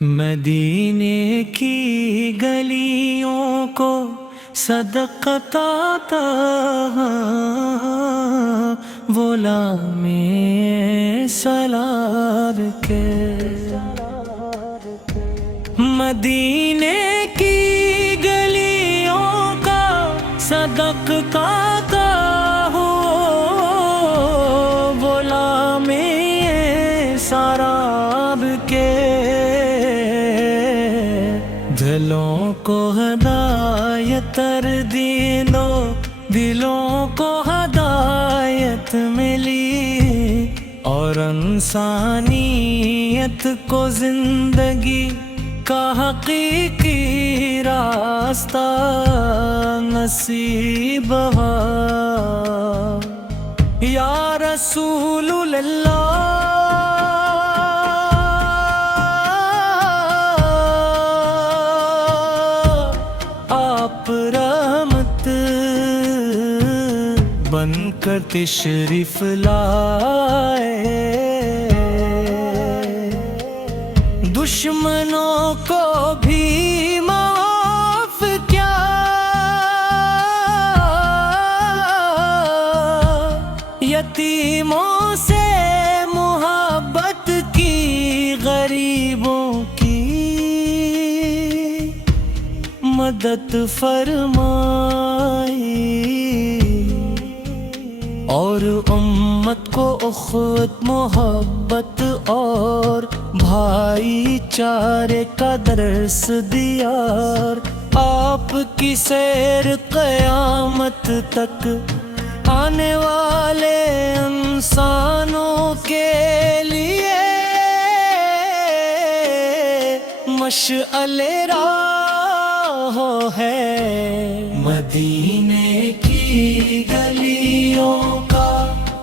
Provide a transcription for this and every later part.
مدینے کی گلیوں کو صدقتا تھا غلام سلار کے، مدینے کی گلیوں کا صدقتا تھا غلام سراب کے، دلوں کو ہدایت تر دینوں دلوں کو ہدایت ملی، اور انسانیت کو زندگی کا حقیقی راستہ نصیب ہوا۔ یا رسول اللہ آپ رحمت بن کر تشریف لائے، دشمنوں کو بھی معاف کیا، یتیموں سے محبت کی، غریبوں کی مدد فرمائی، اور امت کو اخوت محبت اور بھائی چارے کا درس دیا، آپ کی سیر قیامت تک آنے والے انسانوں کے لیے مشعل راہ ہے۔ مدینے کی گلیوں کا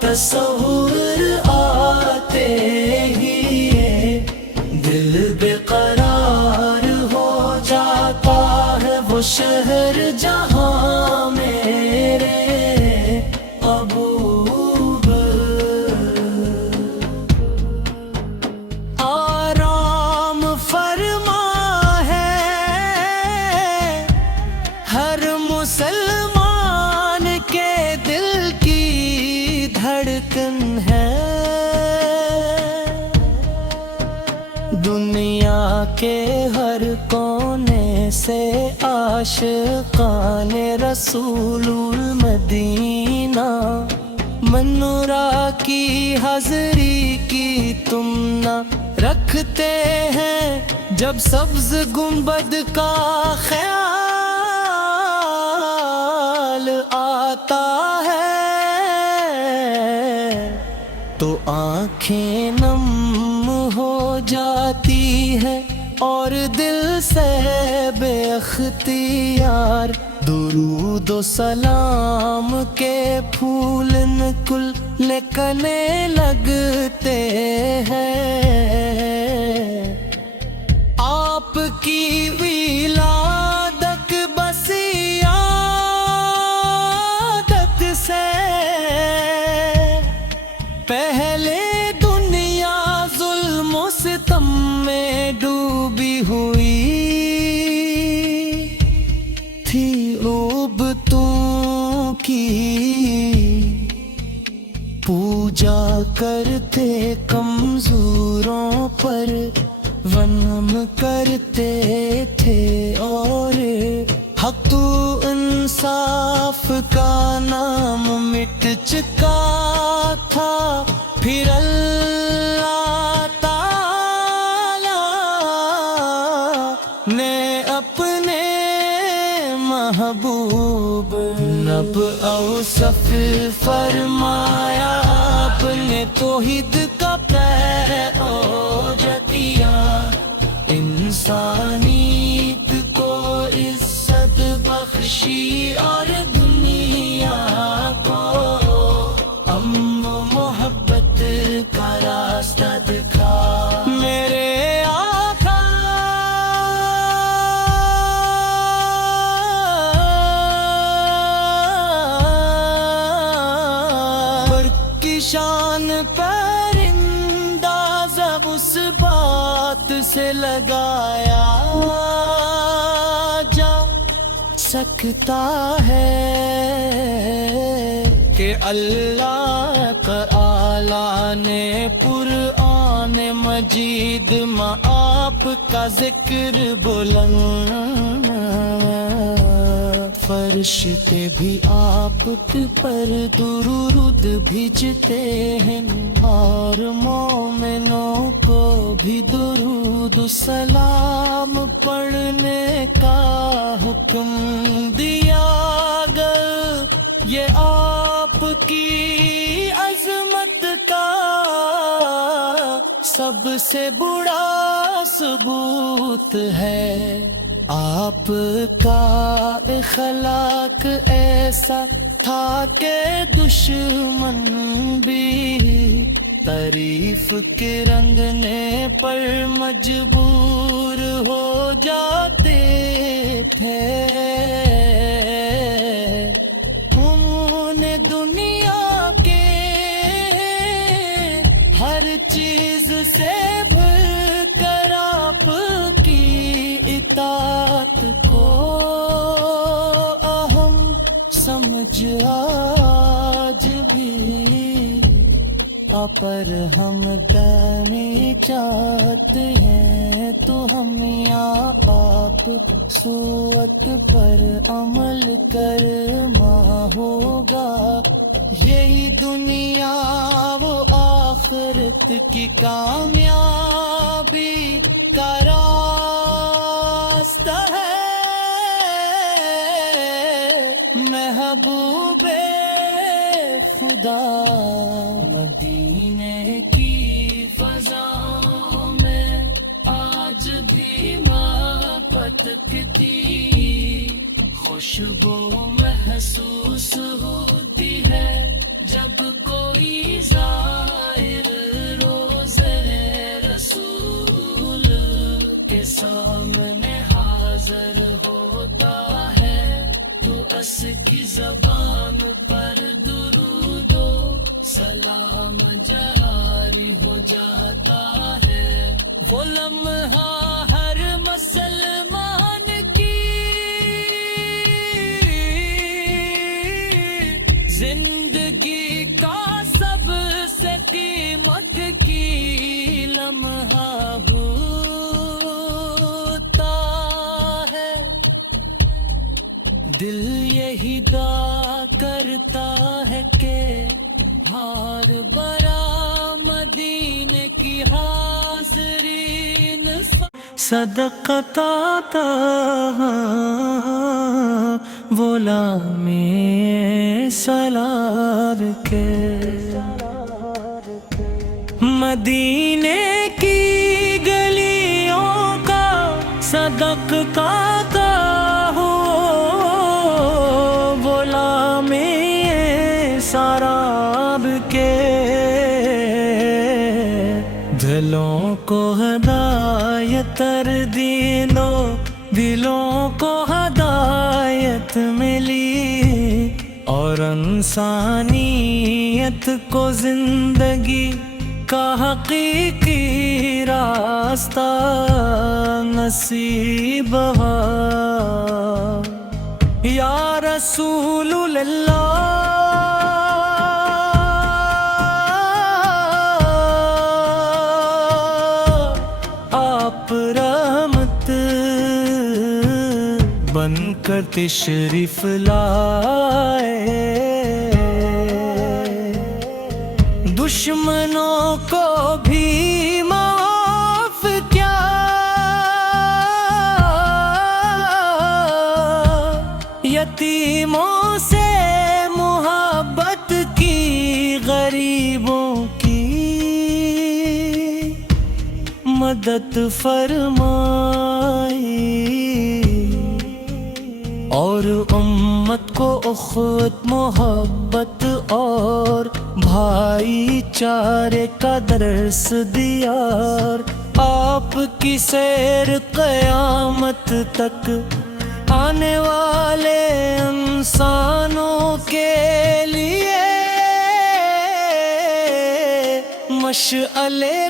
تصور آتے ہی دل بے قرار ہو جاتا ہے، وہ شہر جہاں میرے محبوب آرام فرما ہے، ہر مسلمان کے دل کی دھڑکن ہے، دنیا کے ہر کونے سے عاشقان رسول المدینہ منورہ کی حاضری کی تم نہ رکھتے ہیں، جب سبز گنبد کا خیال آتا ہے تو آنکھیں نم ہو جاتی ہے، اور دل سے بے اختیار درود و سلام کے پھول نکلنے لگتے ہیں۔ آپ کی ولادت بس عادت سے پہلے دنیا ظلم و ستم میں ڈوبی ہوئی تھی، عبتوں کی پوجا کرتے، کمزوروں پر ونم کرتے تھے، اور حق تو انصاف کا نام مٹ چکا تھا، پھر اللہ تعالی نے اپنے محبوب نب اوصف فرمایا، آپ نے توحید کا پیروج کیا، انسانیت کو عزت بخشی، اور دنیا کو امن و محبت کا راستہ دکھا۔ میرے آقا پر کی شان پرندہ اس بات بتایا جا سکتا ہے کہ اللہ تعالی نے قرآن مجید میں آپ کا ذکر بلند، فرشتے بھی آپ پر درود بھیجتے ہیں اور مومنوں کو بھی درود سلام پڑھنے کا حکم دیا گیا۔ یہ آپ کی عظمت کا سب سے بڑا ثبوت ہے، آپ کا اخلاق ایسا تھا کہ دشمن بھی تعریف کے رنگنے پر مجبور ہو جاتے تھے۔ انہوں نے دنیا کے ہر چیز سے بھر کر آپ کی اطاعت کو اہم سمجھ آج بھی پر ہم کرنی چاہتے ہیں تو ہم یا پاپ صورت پر عمل کرنا ہوگا، یہی دنیا و آخرت کی کامیابی کا راستہ ہے۔ محبوب خدا مدینے کی فضاؤں میں آج بھی محبت کی خوشبو محسوس ہوتی ہے جب کوئی زائر روضے رسول کے سامنے حاضر ہوتا ہے تو اس کی زبان پر درود و سلام جاری ہو جاتا ہے۔ وہ لمحہ ہر مسلمان کی زندگی کا سب سے قیمت کی لمحہ ہوتا ہے۔ دل یہی دعا کرتا ہے کہ بار برا مدینے کی حاضرین صدقت آتا غلام سلار کے، مدینے کی گلیوں کا صدقت آتا ہو غلام سراب کے، دلوں کو ہدایت تر دینوں دلوں کو ہدایت ملی اور انسانیت کو زندگی کا حقیقی راستہ نصیب ہوا۔ یا رسول اللہ آپ رحمت بن کر تشریف لائے، دشمنوں کو بھی معاف کیا، یتیموں سے محبت کی، غریبوں کی مدد فرمائی اور امت کو اخوت محبت اور بھائی چارے کا درس دیا۔ آپ کی سیر قیامت تک آنے والے انسانوں کے لیے مشعل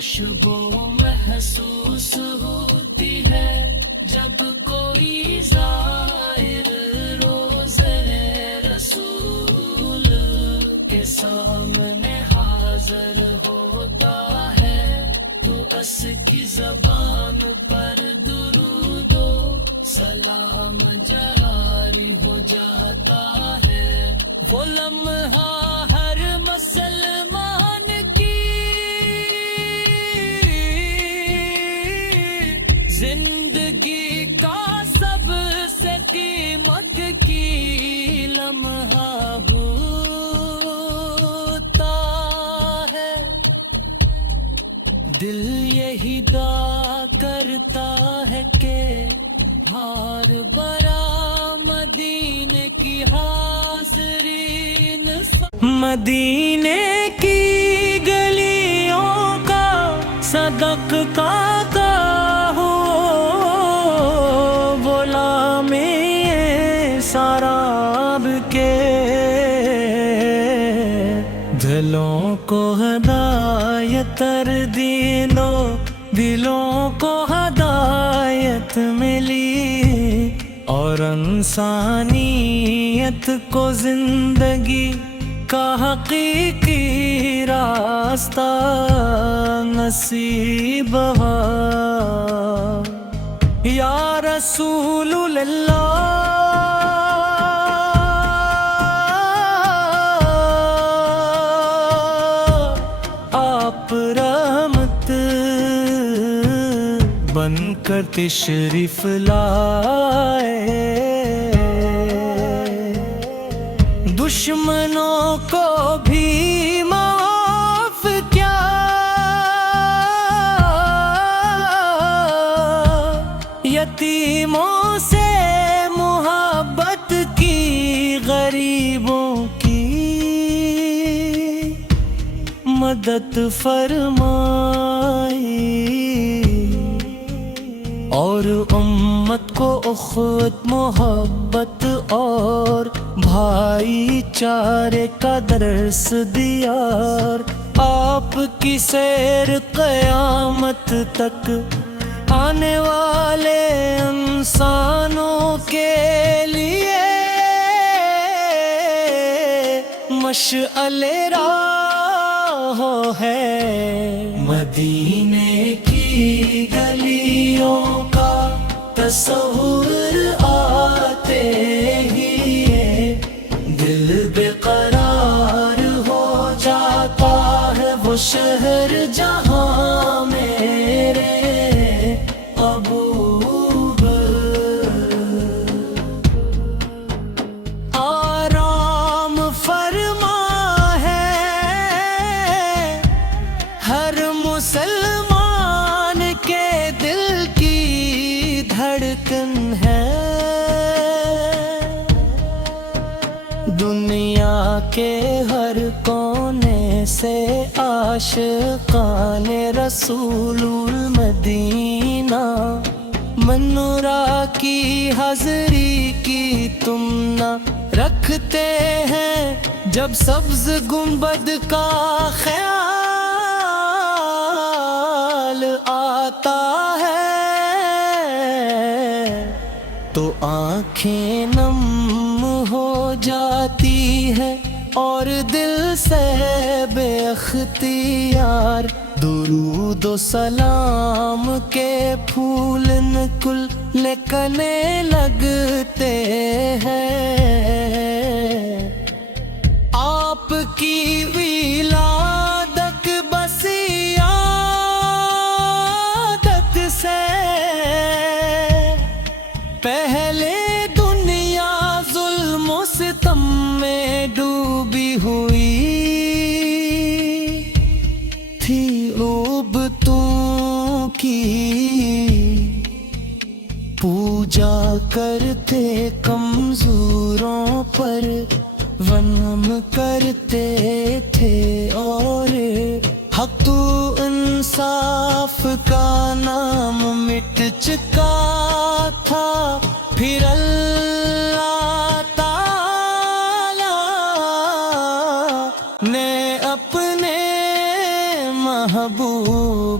خوشبو محسوس ہوتی ہے جب کوئی زائر روزے رسول کے سامنے حاضر ہوتا ہے تو اس کی زبان پر درود و سلام جاری ہو جاتا ہے۔ وہ لمحہ ہر مسلمان کی زندگی کا سب سے قیمت کی لمحہ ہوتا ہے۔ دل یہی دعا کرتا ہے کہ ہار برا مدینے کی حاضرین، مدینے کی گلیوں کا صدق کا ہو غلام سراب کے، دلوں کو ہدایت دینوں دلوں کو ہدایت ملی اور انسانیت کو زندگی کا حقیقی راستہ نصیب ہوا۔ یا رسول اللہ آپ رحمت بن کر تشریف لائے، دشمنوں کو بھی معاف کیا، یتیموں سے محبت کی، غریبوں کی مدد فرمائی، اور امت کو اخوت محبت اور بھائی چارے کا درس دیا، آپ کی سیر قیامت تک آنے والے انسانوں کے لیے مشعل راہ ہے۔ مدینے کی گلیوں کا تصور آتے ہی دل بے قرار ہو جاتا ہے، وہ شہر جہاں میرے محبوب آرام فرما ہے، ہر مسلمان کے دل کی دھڑکن ہے، دنیا کے ہر کونے سے عاشقان رسول المدینہ منورہ کی حاضری کی تم نہ رکھتے ہیں، جب سبز گنبد کا خیال آتا ہے تو آنکھیں نم ہو جاتی ہے اور دل سے بے اختیار درود و سلام کے پھول نکلنے لگتے ہیں۔ آپ کی ولادت بس عادت سے پہلے دنیا ظلم و ستم میں ڈوبی ہوئی تھی، عبتوں کی پوجا کرتے، کمزوروں پر ونم کرتے تھے، اور حق تو انصاف کا نام مٹ چکا تھا، پھر اللہ تعالی نے اپنے محبوب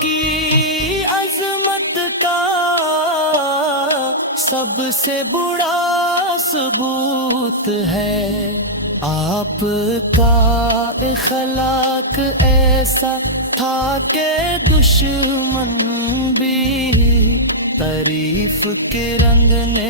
کی عظمت کا سب سے بڑا ثبوت ہے، آپ کا اخلاق ایسا تھا کہ دشمن بھی تعریف کے رنگ نے